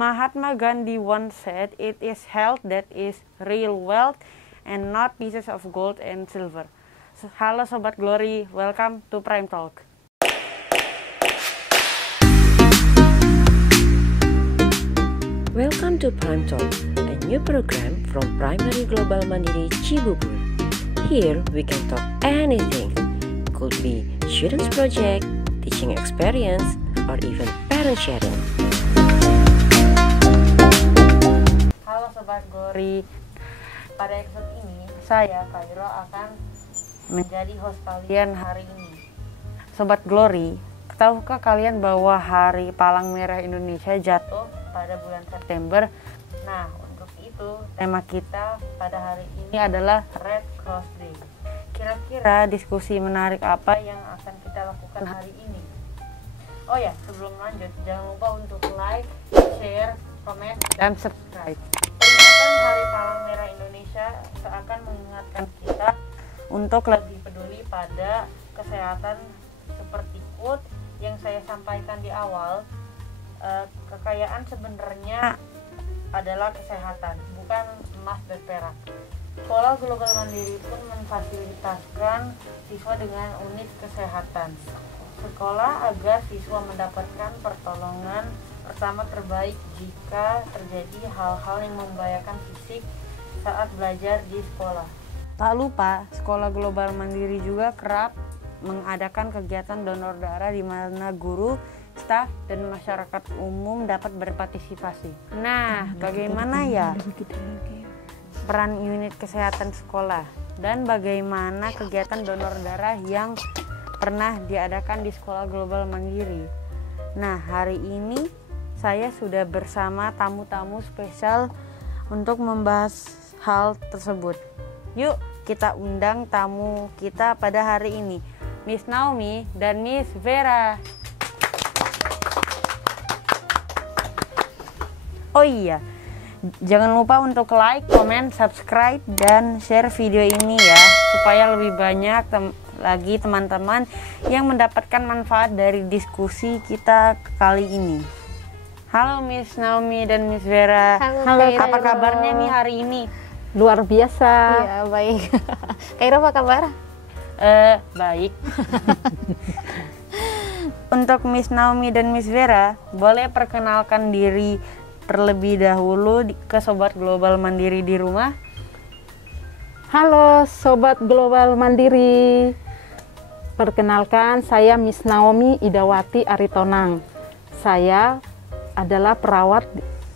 Mahatma Gandhi once said, "It is health that is real wealth and not pieces of gold and silver." Halo Sobat Glory, welcome to Prime Talk. Welcome to Prime Talk, a new program from Primary Global Mandiri Cibubur. Here we can talk anything. Could be students project, teaching experience, or even parent sharing. Halo Sobat Glory, pada episode ini saya, Kairo, akan menjadi host kalian hari ini. Sobat Glory, tahukah kalian bahwa Hari Palang Merah Indonesia jatuh pada bulan September? Nah, untuk itu tema kita pada hari ini adalah Red Cross Day. Kira-kira diskusi menarik apa yang akan kita lakukan hari ini? Oh ya, sebelum lanjut, jangan lupa untuk like, share, komen, dan subscribe. Peringatan Hari Palang Merah Indonesia seakan mengingatkan kita untuk lebih peduli pada kesehatan seperti quote yang saya sampaikan di awal. Kekayaan sebenarnya adalah kesehatan, bukan emas dan perak. Sekolah Global Mandiri pun memfasilitasikan siswa dengan unit kesehatan sekolah agar siswa mendapatkan pertolongan pertama terbaik jika terjadi hal-hal yang membahayakan fisik saat belajar di sekolah. Tak lupa, Sekolah Global Mandiri juga kerap mengadakan kegiatan donor darah di mana guru, staf, dan masyarakat umum dapat berpartisipasi. Nah, bagaimana ya peran unit kesehatan sekolah dan bagaimana kegiatan donor darah yang pernah diadakan di Sekolah Global Mandiri? Nah, hari ini saya sudah bersama tamu-tamu spesial untuk membahas hal tersebut. Yuk, kita undang tamu kita pada hari ini, Miss Naomi dan Miss Vera. Oh iya, jangan lupa untuk like, comment, subscribe, dan share video ini ya, supaya lebih banyak lagi teman-teman yang mendapatkan manfaat dari diskusi kita kali ini. Halo Miss Naomi dan Miss Vera. Halo. Apa kabarnya nih hari ini? Luar biasa. Iya, baik. Kairo, apa kabar? Baik. Untuk Miss Naomi dan Miss Vera, boleh perkenalkan diri terlebih dahulu ke Sobat Global Mandiri di rumah. Halo Sobat Global Mandiri. Perkenalkan, saya Miss Naomi Idawati Aritonang. Saya adalah perawat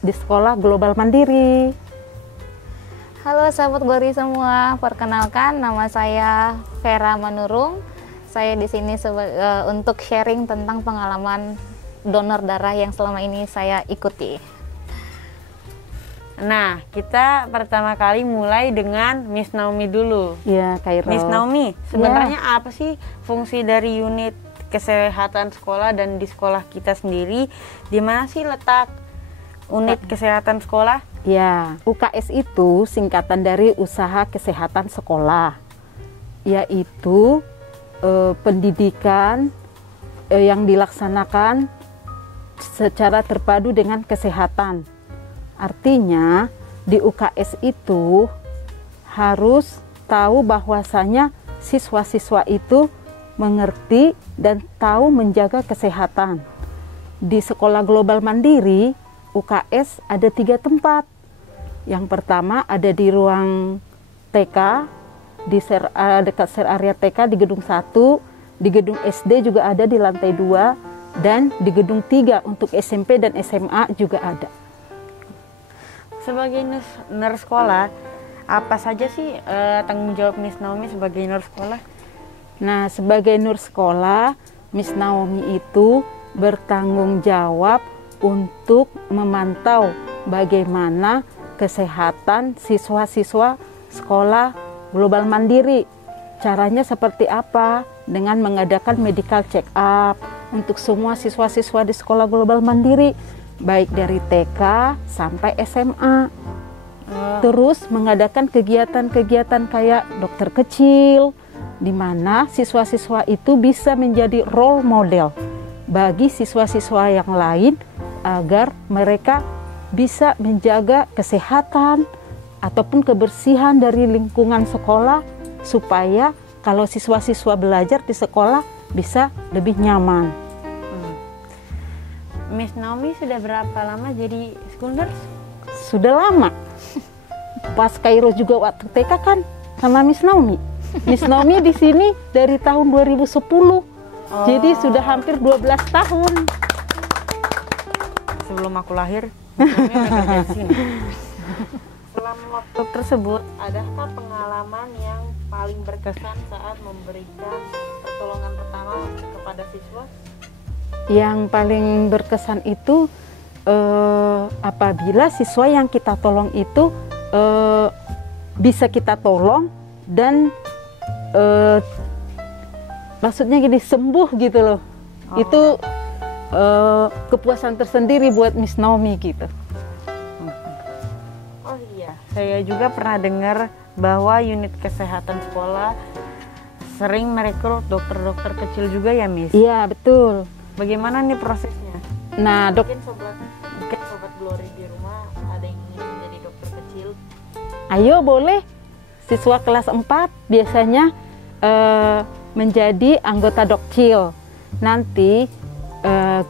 di Sekolah Global Mandiri. Halo sahabat Glory semua, perkenalkan nama saya Vera Manurung. Saya di sini untuk sharing tentang pengalaman donor darah yang selama ini saya ikuti. Nah, kita pertama kali mulai dengan Miss Naomi dulu. Ya, Kairo. Miss Naomi, sebenarnya apa sih fungsi dari unit kesehatan sekolah dan di sekolah kita sendiri? Di mana sih letak unit kesehatan sekolah? Ya, UKS itu singkatan dari Usaha Kesehatan Sekolah, yaitu pendidikan yang dilaksanakan secara terpadu dengan kesehatan. Artinya di UKS itu harus tahu bahwasanya siswa-siswa itu mengerti dan tahu menjaga kesehatan. Di Sekolah Global Mandiri, UKS ada 3 tempat. Yang pertama ada di ruang TK, di dekat area TK di gedung 1, di gedung SD juga ada di lantai 2, dan di gedung 3 untuk SMP dan SMA juga ada. Sebagai nurse sekolah, apa saja sih tanggung jawab Miss Naomi sebagai nurse sekolah? Nah, sebagai nurse sekolah, Miss Naomi itu bertanggung jawab untuk memantau bagaimana kesehatan siswa-siswa Sekolah Global Mandiri. Caranya seperti apa? Dengan mengadakan medical check up untuk semua siswa-siswa di Sekolah Global Mandiri, baik dari TK sampai SMA. Terus mengadakan kegiatan-kegiatan kayak dokter kecil, di mana siswa-siswa itu bisa menjadi role model bagi siswa-siswa yang lain agar mereka bisa menjaga kesehatan ataupun kebersihan dari lingkungan sekolah supaya kalau siswa-siswa belajar di sekolah bisa lebih nyaman. Miss Naomi sudah berapa lama jadi school nurse? Sudah lama. Pas Kairo juga waktu TK kan sama Miss Naomi. Miss Naomi di sini dari tahun 2010. Jadi sudah hampir 12 tahun. Sebelum aku lahir, Miss Naomi udah kerja di sini. Selama waktu tersebut, adakah pengalaman yang paling berkesan saat memberikan pertolongan pertama kepada siswa? Yang paling berkesan itu apabila siswa yang kita tolong itu bisa kita tolong dan maksudnya gini, sembuh gitu loh. Itu kepuasan tersendiri buat Miss Naomi gitu. Oh iya, saya juga pernah dengar bahwa unit kesehatan sekolah sering merekrut dokter-dokter kecil juga ya, Miss? Iya, betul. Bagaimana nih prosesnya? Nah, Mungkin sobat Glory di rumah ada yang ingin menjadi dokter kecil. ayo boleh. Siswa kelas 4 biasanya menjadi anggota Dokcil. Nanti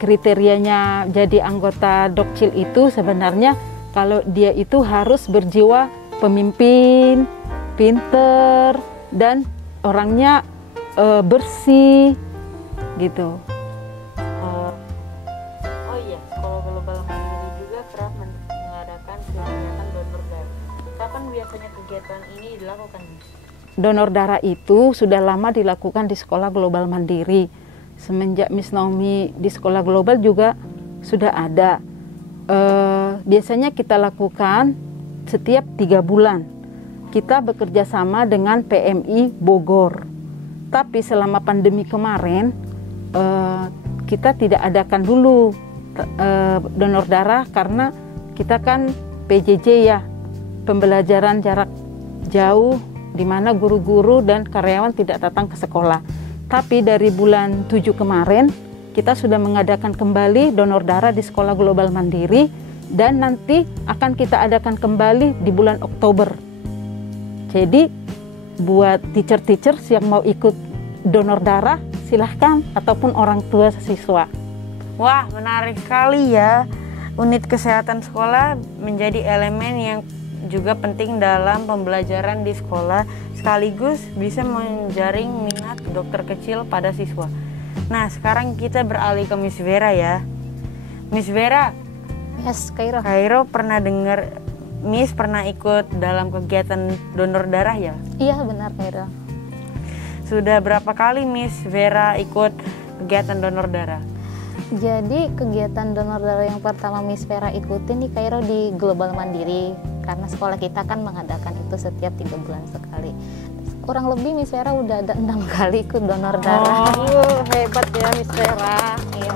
kriterianya jadi anggota Dokcil itu sebenarnya kalau dia itu harus berjiwa pemimpin, pinter, dan orangnya bersih gitu. Oh iya, Sekolah Global Mandiri juga kerap mengadakan kegiatan donor darah. Kapan biasanya kegiatan ini dilakukan, Miss? Donor darah itu sudah lama dilakukan di Sekolah Global Mandiri. Semenjak Miss Naomi di Sekolah Global juga sudah ada. Biasanya kita lakukan setiap 3 bulan. Kita bekerja sama dengan PMI Bogor. Tapi selama pandemi kemarin, kita tidak adakan dulu donor darah karena kita kan PJJ ya, pembelajaran jarak jauh, di mana guru-guru dan karyawan tidak datang ke sekolah. Tapi dari bulan 7 kemarin, kita sudah mengadakan kembali donor darah di Sekolah Global Mandiri dan nanti akan kita adakan kembali di bulan Oktober. Jadi buat teacher-teacher yang mau ikut donor darah, silahkan, ataupun orang tua siswa. Wah, menarik sekali ya. Unit kesehatan sekolah menjadi elemen yang juga penting dalam pembelajaran di sekolah, sekaligus bisa menjaring minat dokter kecil pada siswa. Nah, sekarang kita beralih ke Miss Vera ya. Miss Vera, Yes, Kairo. Kairo pernah dengar Miss pernah ikut dalam kegiatan donor darah ya? Iya, benar Kairo. Sudah berapa kali Miss Vera ikut kegiatan donor darah? Jadi kegiatan donor darah yang pertama Miss Vera ikutin di Kairo di Global Mandiri, karena sekolah kita kan mengadakan itu setiap 3 bulan sekali. Kurang lebih Miss Vera udah ada 6 kali ikut donor darah. Hebat ya Miss Vera. Iya.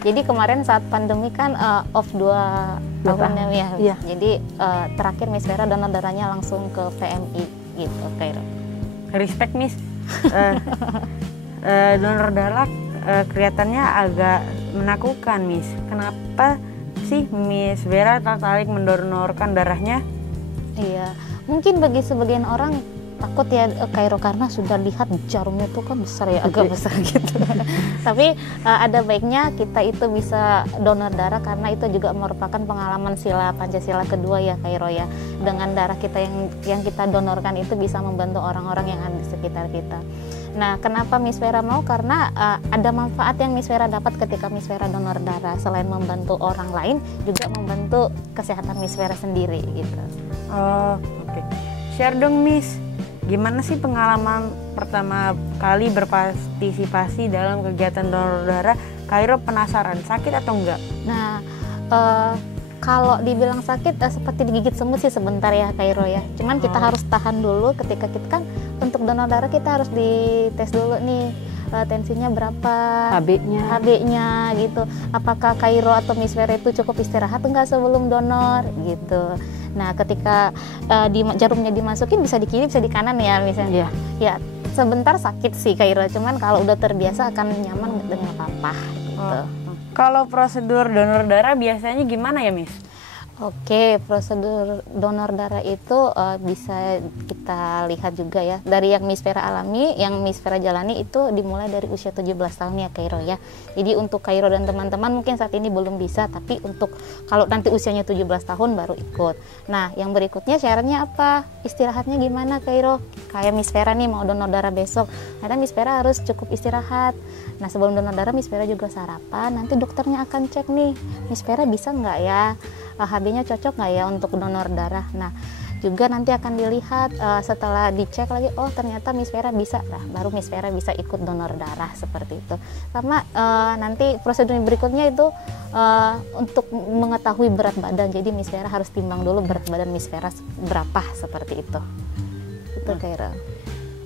Jadi kemarin saat pandemi kan off 2 tahun ya. Iya. Jadi terakhir Miss Vera donor darahnya langsung ke PMI gitu, Kairo. Respect Miss. Donor darah kelihatannya agak menakutkan Miss. Kenapa sih Miss Vera tertarik mendonorkan darahnya? Iya, mungkin bagi sebagian orang takut ya Kairo karena sudah lihat jarumnya tuh kan besar ya, agak besar gitu. Tapi ada baiknya kita itu bisa donor darah karena itu juga merupakan pengalaman sila Pancasila kedua ya Kairo ya. Dengan darah kita yang kita donorkan itu bisa membantu orang-orang yang ada di sekitar kita. Nah, kenapa Miss Vera mau? Karena ada manfaat yang Miss Vera dapat ketika Miss Vera donor darah. Selain membantu orang lain, juga membantu kesehatan Miss Vera sendiri gitu. Oh, oke. Share dong Miss, gimana sih pengalaman pertama kali berpartisipasi dalam kegiatan donor darah? Kairo penasaran, sakit atau enggak? Nah, kalau dibilang sakit seperti digigit semut sih sebentar ya Kairo ya. Cuman kita harus tahan dulu ketika kita kan untuk donor darah kita harus dites dulu nih tensinya berapa, HB-nya gitu. Apakah Kairo atau Miss Vera itu cukup istirahat enggak sebelum donor gitu. Nah, ketika jarumnya dimasukin bisa di kiri bisa di kanan ya misalnya. Ya, sebentar sakit sih Kairo, cuman kalau udah terbiasa akan nyaman dengan apa-apa gitu. Kalau prosedur donor darah biasanya gimana ya Miss? Oke, prosedur donor darah itu bisa kita lihat juga ya. Dari yang Miss Vera alami, yang Miss Vera jalani itu dimulai dari usia 17 tahun ya Kairo ya. Jadi untuk Kairo dan teman-teman mungkin saat ini belum bisa, tapi untuk kalau nanti usianya 17 tahun baru ikut. Nah, yang berikutnya syaratnya apa? Istirahatnya gimana Kairo? Kayak Miss Vera nih mau donor darah besok, ternyata Miss Vera harus cukup istirahat. Nah, sebelum donor darah Miss Vera juga sarapan, nanti dokternya akan cek nih, Miss Vera bisa nggak ya? HB-nya cocok nggak ya untuk donor darah. Nah, juga nanti akan dilihat setelah dicek lagi, oh ternyata Miss Vera bisa, lah baru Miss Vera bisa ikut donor darah seperti itu. Sama nanti prosedur berikutnya itu untuk mengetahui berat badan, jadi Miss Vera harus timbang dulu berat badan Miss Vera berapa seperti itu. Itu Kairo.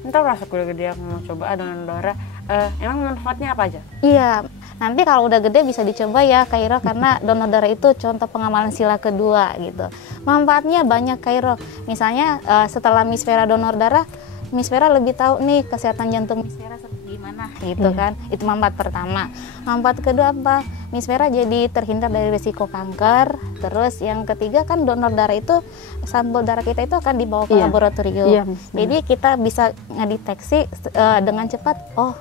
Entah rasa udah gede aku mau coba donor darah. Emang manfaatnya apa aja? Iya, nanti kalau udah gede bisa dicoba ya Kairo, karena donor darah itu contoh pengamalan sila kedua gitu. Manfaatnya banyak Kairo. Misalnya setelah Miss Vera donor darah, Miss Vera lebih tahu nih kesehatan jantung Miss Vera seperti gimana gitu kan. Itu manfaat pertama. Manfaat kedua apa? Miss Vera jadi terhindar dari risiko kanker. Terus yang ketiga kan donor darah itu, sampel darah kita itu akan dibawa ke laboratorium. Jadi kita bisa ngedeteksi dengan cepat, oh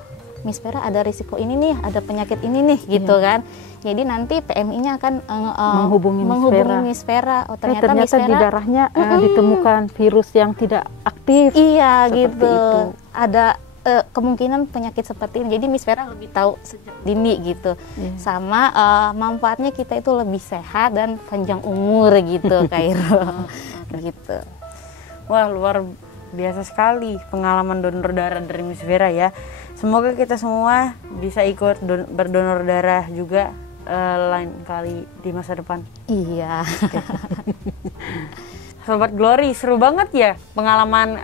Miss Vera ada risiko ini nih, ada penyakit ini nih gitu kan. Jadi nanti PMI-nya akan menghubungi Miss Vera. Oh ternyata Miss Vera di darahnya ditemukan virus yang tidak aktif. Iya gitu. Itu. Ada kemungkinan penyakit seperti ini. Jadi Miss Vera lebih tahu sejak dini gitu. Sama manfaatnya kita itu lebih sehat dan panjang umur gitu Kairo. Gitu. Wah, luar biasa sekali pengalaman donor darah dari Miss Vera ya. Semoga kita semua bisa ikut berdonor darah juga lain kali di masa depan. Iya. Sobat Glory, seru banget ya pengalaman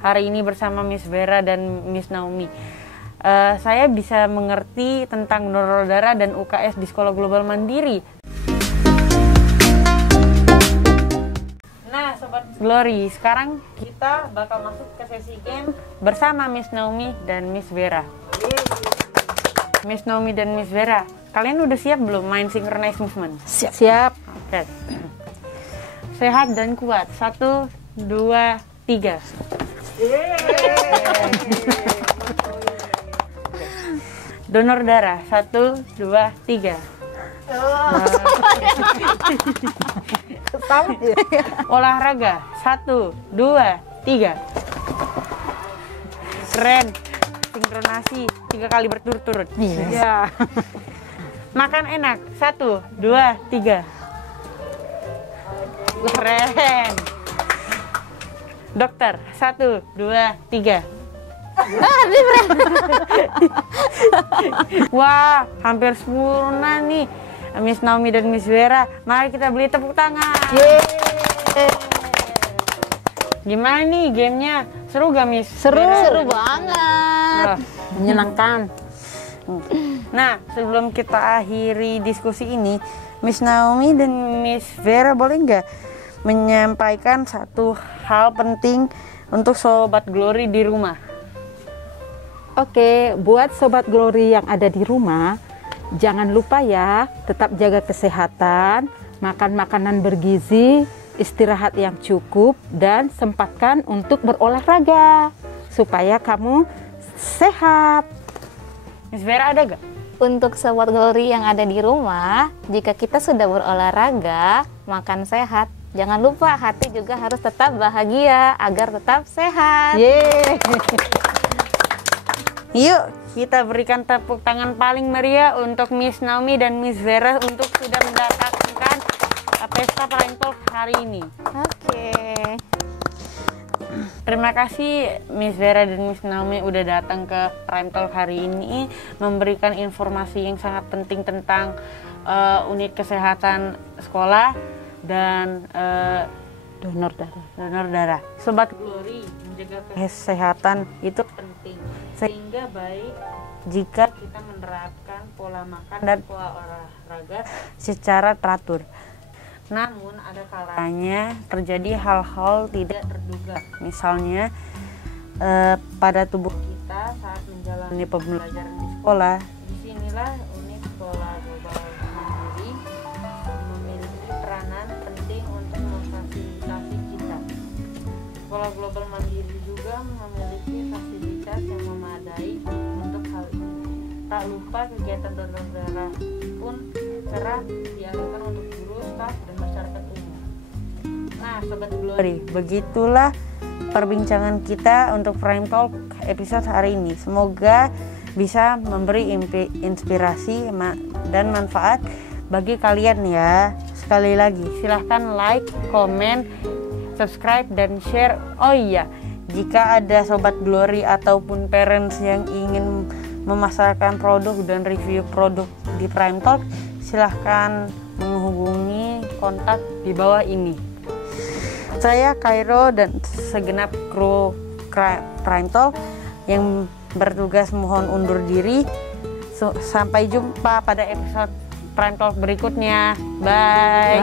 hari ini bersama Miss Vera dan Miss Naomi. Saya bisa mengerti tentang donor darah dan UKS di Sekolah Global Mandiri. Nah, Sobat Glory, sekarang kita bakal masuk ke sesi game bersama Miss Naomi dan Miss Vera. Miss Naomi dan Miss Vera, kalian udah siap belum main synchronized movement? Siap. Oke. Sehat dan kuat. 1, 2, 3. Donor darah. 1, 2, 3. Olahraga. 1, 2, 3. Keren. Sinkronasi 3 kali berturut-turut. Iya. Makan enak. 1, 2, 3. Keren. Dokter. 1, 2, 3. Wah, hampir sempurna nih Miss Naomi dan Miss Vera. Mari kita beli tepuk tangan. Gimana nih gamenya? Seru gak Miss? Seru. Vera? Seru banget. Menyenangkan. Nah, sebelum kita akhiri diskusi ini, Miss Naomi dan Miss Vera boleh nggak menyampaikan satu hal penting untuk Sobat Glory di rumah? Oke, buat Sobat Glory yang ada di rumah, jangan lupa ya, tetap jaga kesehatan, makan makanan bergizi, istirahat yang cukup, dan sempatkan untuk berolahraga supaya kamu sehat. Miss Vera ada gak? Untuk Sobat Glory yang ada di rumah, jika kita sudah berolahraga, makan sehat, jangan lupa hati juga harus tetap bahagia agar tetap sehat. Yeay. Yuk, kita berikan tepuk tangan paling meriah untuk Miss Naomi dan Miss Vera untuk sudah mendatangkan pesta Prime Talk hari ini. Oke. Terima kasih Miss Vera dan Miss Naomi udah datang ke Prime Talk hari ini, memberikan informasi yang sangat penting tentang unit kesehatan sekolah dan Donor darah. donor darah. Sobat Glory, menjaga kesehatan itu penting, sehingga baik jika kita menerapkan pola makan dan pola olahraga secara teratur. Namun ada kalanya terjadi hal-hal tidak terduga, misalnya pada tubuh kita saat menjalani pembelajaran di sekolah. Disinilah unit sekolah global mandiri memiliki peranan penting Global Mandiri juga memiliki fasilitas yang memadai untuk hal ini. Tak lupa kegiatan donor darah pun kerap diadakan untuk guru, staf, dan masyarakat umum. Nah, Sobat Glory, begitulah perbincangan kita untuk Prime Talk episode hari ini. Semoga bisa memberi inspirasi dan manfaat bagi kalian ya. Sekali lagi, silahkan like, komen, subscribe, dan share. Oh iya, jika ada Sobat Glory ataupun parents yang ingin memasarkan produk dan review produk di Prime Talk, silahkan menghubungi kontak di bawah ini. Saya Kairo dan segenap kru Prime Talk yang bertugas mohon undur diri. Sampai jumpa pada episode Prime Talk berikutnya. Bye.